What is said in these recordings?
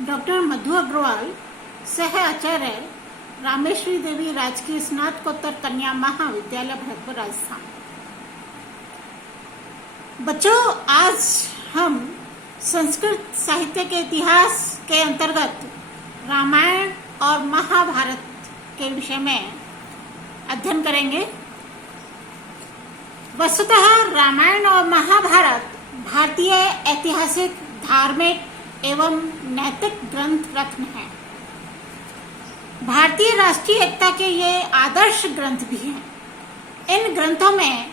Doctor मधु अग्रवाल, सह आचार्य, रामेश्वरी देवी राजकीय स्नातकोत्तर कन्या महाविद्यालय भरतपुर, राजस्थान। बच्चों, आज हम संस्कृत साहित्य के इतिहास के अंतर्गत रामायण और महाभारत के विषय में अध्ययन करेंगे। वस्तुतः रामायण और महाभारत भारतीय ऐतिहासिक, धार्मिक एवं नैतिक ग्रंथ रत्न हैं। भारतीय राष्ट्रीय एकता के ये आदर्श ग्रंथ भी हैं। इन ग्रंथों में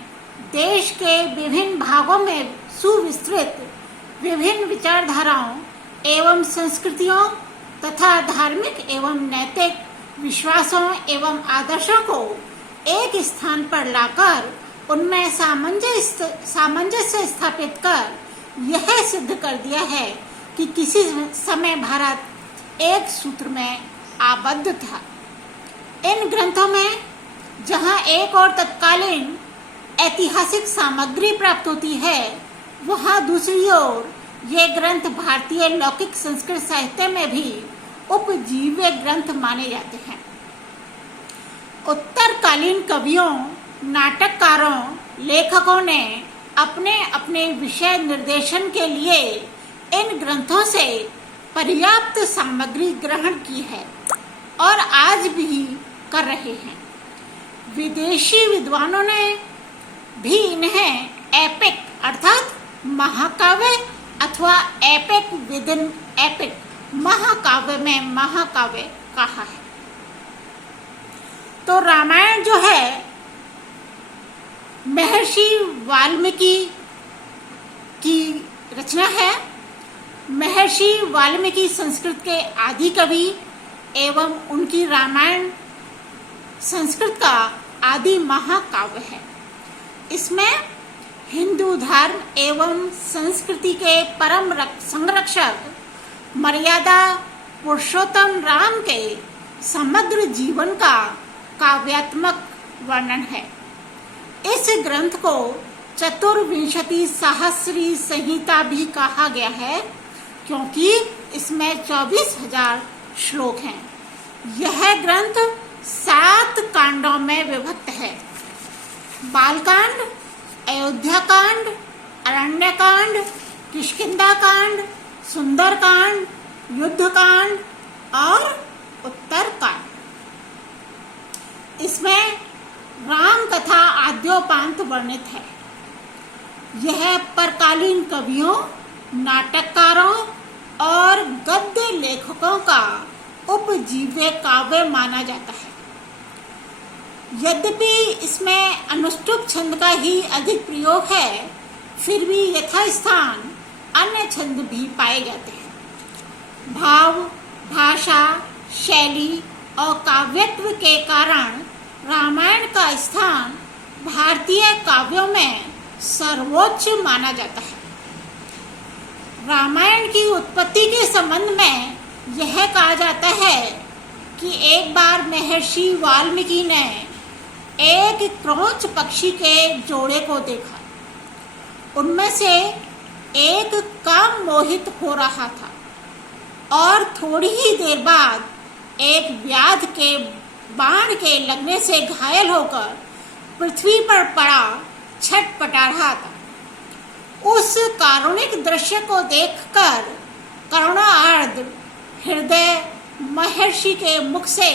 देश के विभिन्न भागों में सुविस्तृत विभिन्न विचारधाराओं एवं संस्कृतियों तथा धार्मिक एवं नैतिक विश्वासों एवं आदर्शों को एक स्थान पर लाकर उनमें सामंजस्य स्थापित कर यह सिद्ध कर दिया है कि किसी समय भारत एक सूत्र में आबद्ध था। इन ग्रंथों में जहां एक और तत्कालीन ऐतिहासिक सामग्री प्राप्त होती है, वहां दूसरी ओर ये ग्रंथ भारतीय लौकिक संस्कृत साहित्य में भी उपजीव्य ग्रंथ माने जाते हैं। उत्तरकालीन कवियों, नाटककारों, लेखकों ने अपने अपने विषय निर्देशन के लिए इन ग्रंथों से पर्याप्त सामग्री ग्रहण की है और आज भी कर रहे हैं। विदेशी विद्वानों ने भी इन्हें एपिक अर्थात महाकाव्य अथवा एपिक विद इन एपिक, महाकाव्य में महाकाव्य कहा है। तो रामायण जो है महर्षि वाल्मीकि की रचना है। महर्षि वाल्मीकि संस्कृत के आदि कवि एवं उनकी रामायण संस्कृत का आदि महाकाव्य है। इसमें हिंदू धर्म एवं संस्कृति के परम संरक्षक मर्यादा पुरुषोत्तम राम के समग्र जीवन का काव्यात्मक वर्णन है। इस ग्रंथ को चतुर्विंशति सहस्री संहिता भी कहा गया है, क्योंकि इसमें 24,000 श्लोक हैं। यह ग्रंथ 7 कांडों में विभक्त है। बालकांड, अयोध्याकांड, अरण्यकांड, किष्किंधाकांड, सुंदरकांड, युद्धकांड और उत्तरकांड। इसमें राम कथा आद्योपांत वर्णित है। यह परकालीन कवियों, नाटककारों और गद्य लेखकों का उपजीव्य काव्य माना जाता है। यद्यपि इसमें अनुष्टुप छंद का ही अधिक प्रयोग है, फिर भी यथास्थान अन्य छंद भी पाए जाते हैं। भाव, भाषा, शैली और काव्यत्व के कारण रामायण का स्थान भारतीय काव्यों में सर्वोच्च माना जाता है। रामायण की उत्पत्ति के संबंध में यह कहा जाता है कि एक बार महर्षि वाल्मीकि ने एक क्रौंच पक्षी के जोड़े को देखा। उनमें से एक काम मोहित हो रहा था और थोड़ी ही देर बाद एक व्याध के बाण के लगने से घायल होकर पृथ्वी पर पड़ा छटपटा रहा था। उस कारुणिक दृश्य को देखकर करुणार्द्र हृदय महर्षि के मुख से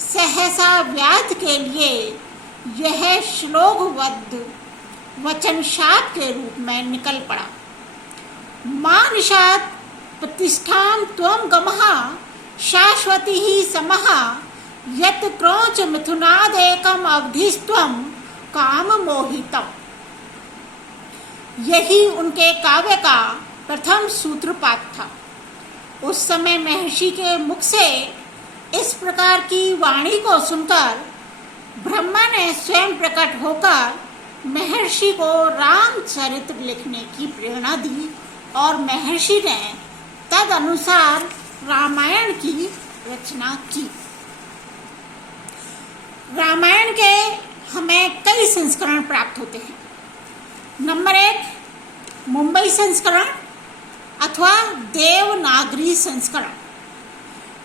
सहसा व्याध के लिए यह श्लोकबद्ध वचन शाप के रूप में निकल पड़ा। मां निषाद प्रतिष्ठां त्वं गमः शाश्वती ही समः यत् क्रौंच मिथुनादेकम अवधिस्त्वं काम मोहितम्। यही उनके काव्य का प्रथम सूत्रपात था। उस समय महर्षि के मुख से इस प्रकार की वाणी को सुनकर ब्रह्मा ने स्वयं प्रकट होकर महर्षि को रामचरित्र लिखने की प्रेरणा दी और महर्षि ने तद अनुसार रामायण की रचना की। रामायण के हमें कई संस्करण प्राप्त होते हैं। नंबर 1 मुंबई संस्करण, अथवा देवनागरी संस्करण।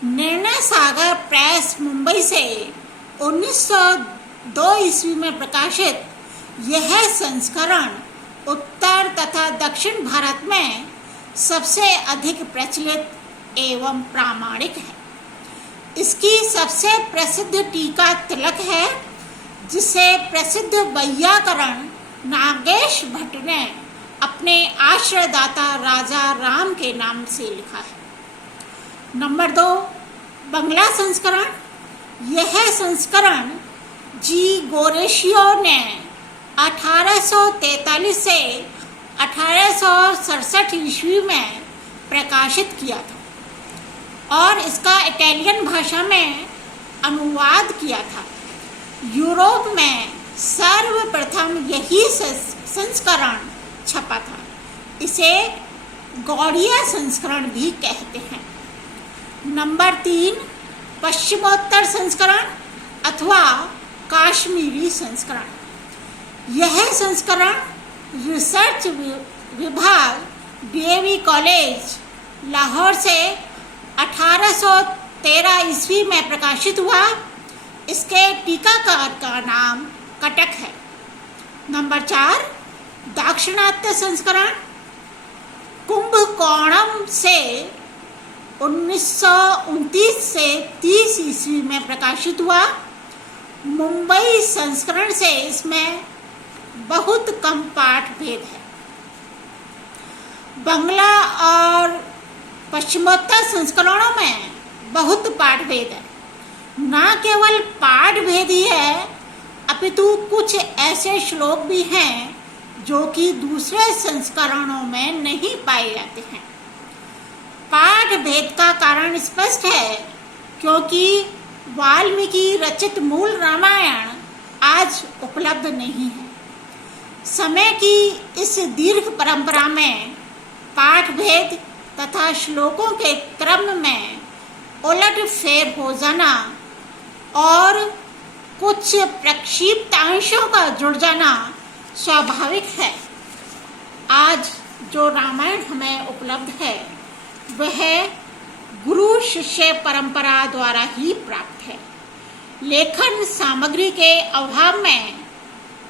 निर्णय सागर प्रेस मुंबई से 1902 ईस्वी में प्रकाशित यह संस्करण उत्तर तथा दक्षिण भारत में सबसे अधिक प्रचलित एवं प्रामाणिक है। इसकी सबसे प्रसिद्ध टीका तिलक है, जिसे प्रसिद्ध वैयाकरण नागेश भट्ट ने अपने आश्रयदाता राजा राम के नाम से लिखा है। नंबर 2, बंगला संस्करण। यह संस्करण जी गोरेशियो ने 1843 से 1867 ईस्वी में प्रकाशित किया था और इसका इटालियन भाषा में अनुवाद किया था। यूरोप में सर्वप्रथम यही संस्करण छपा था। इसे गौड़िया संस्करण भी कहते हैं। नंबर 3, पश्चिमोत्तर संस्करण अथवा काश्मीरी संस्करण। यह संस्करण रिसर्च विभाग डीएवी कॉलेज लाहौर से 1813 ईस्वी में प्रकाशित हुआ। इसके टीकाकार का नाम कटक है। नंबर 4, दाक्षिणात्य संस्करण। कुंभकोणम से 1929 से 30 ईस्वी में प्रकाशित हुआ। मुंबई संस्करण से इसमें बहुत कम पाठ भेद है। बंगला और पश्चिमोत्तर संस्करणों में बहुत पाठ भेद है। न केवल पाठ भेद ही है, अपितु कुछ ऐसे श्लोक भी हैं जो कि दूसरे संस्करणों में नहीं पाए जाते हैं। पाठ भेद का कारण स्पष्ट है, क्योंकि वाल्मीकि रचित मूल रामायण आज उपलब्ध नहीं है। समय की इस दीर्घ परंपरा में पाठ भेद तथा श्लोकों के क्रम में उलट फेर हो जाना और कुछ प्रक्षिप्त अंशों का जुड़ जाना स्वाभाविक है। आज जो रामायण हमें उपलब्ध है वह गुरु शिष्य परंपरा द्वारा ही प्राप्त है। लेखन सामग्री के अभाव में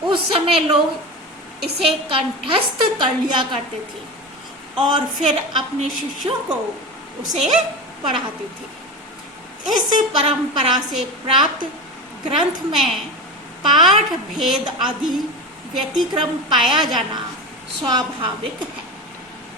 उस समय लोग इसे कंठस्थ कर लिया करते थे और फिर अपने शिष्यों को उसे पढ़ाते थे। इस परंपरा से प्राप्त ग्रंथ में पाठ भेद आदि व्यतिक्रम पाया जाना स्वाभाविक है।